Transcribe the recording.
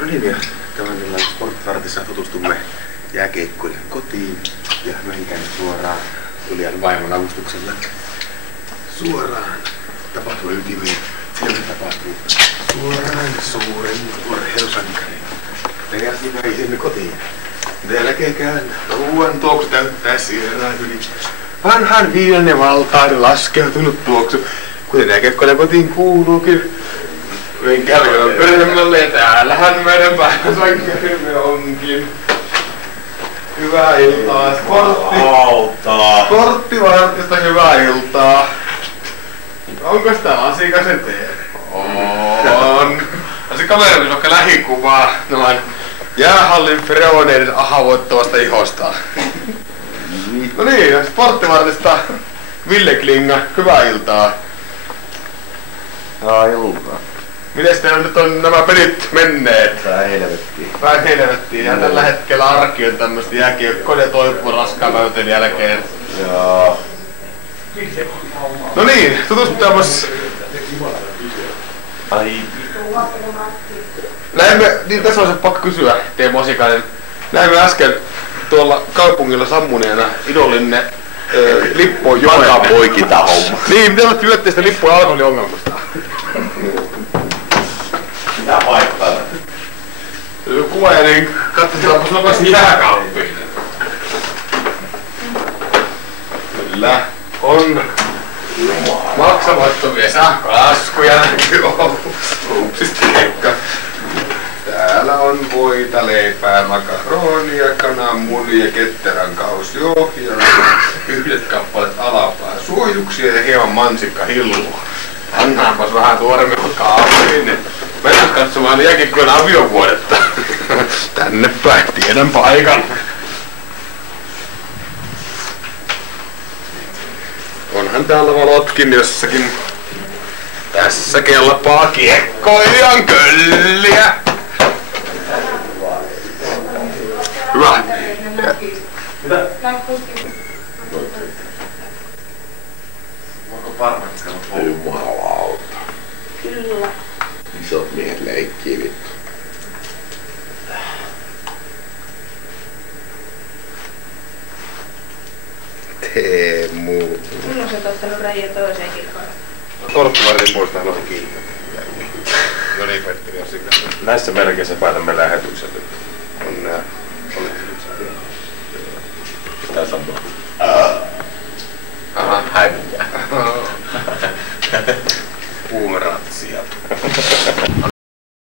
No niin, ja tämän illan Sportvartissa tutustumme jääkiekkoilijan kotiin ja menkään suoraan Julian vaimon avustuksella suoraan tapahtuman ytimeen. Siellä tapahtuu suoraan suuren urheilusankarin. Teräsiväisemme kotiin. Jälkeenkään ruuan tuoksu täyttää sierään yli. Vanhan viidannen valtaan laskeutunut tuoksu, kuten jääkiekkoilijan kotiin kuuluukin. Menkää pöydämmälle ja täällähän meidän päiväsankarimme onkin. Hyvää iltaa. Sporttivartista hyvää iltaa. Onko tää Lasikasen tee? On. Se kaveri on vaikka lähikuvaa noin jäähallin freoneiden ahavoittavasta ihosta. No niin, Sporttivartista Ville Klinga, hyvää iltaa. Hyvää iltaa. Mites teillä nyt on nämä pelit menneet? Päin helvettiin. Ja tällä hetkellä arki on tämmöstä jääkiekkoja toipuu raskaan päivän jälkeen. Joo. No niin, tutustutaanpas. Ai. Näimme, niin tässä on se pakko kysyä, Teemu Osikainen. Näimme äsken tuolla kaupungilla sammuneena idolinne Lippo Joen. Poikita homma. Niin, miten olette miettiä sitä Lippo- ja alkoholiongelmasta? Mitä paikkaa? Kuva ja niin katsotaanpas nopeasti jääkaappi. Kyllä on maksamattomia sähkölaskuja näkyy Upsista keikka. Täällä on voita, leipää, makaronia, kananmunia, ketterän kausiohjaa, yhdet kappaleet alapää, suojuksia ja hieman mansikkahillua. Annaanpas vähän tuoremmin kahviin. Mennään katsomaan jääkiekkojen aviovuodetta. Tänne päin, tiedän paikan. Onhan täällä valotkin jossakin. Tässä kelpaa kiekkoilijan kölliä. Hyvä. Mitä? Voiko parmattaa? Jumalauta. Kyllä. Isot miehet leikkii vittu. Teemu. Kun olet ottanut Reijo toiseen kirkkoon? Sporttivartin puolesta haluaisin kiittää. Joni Petteri Osikainen. Näissä merkeissä päätämme lähetyksen nyt. Onnea. Olet Mitä sanoo? Aha. Häviää. Kuumeratsia.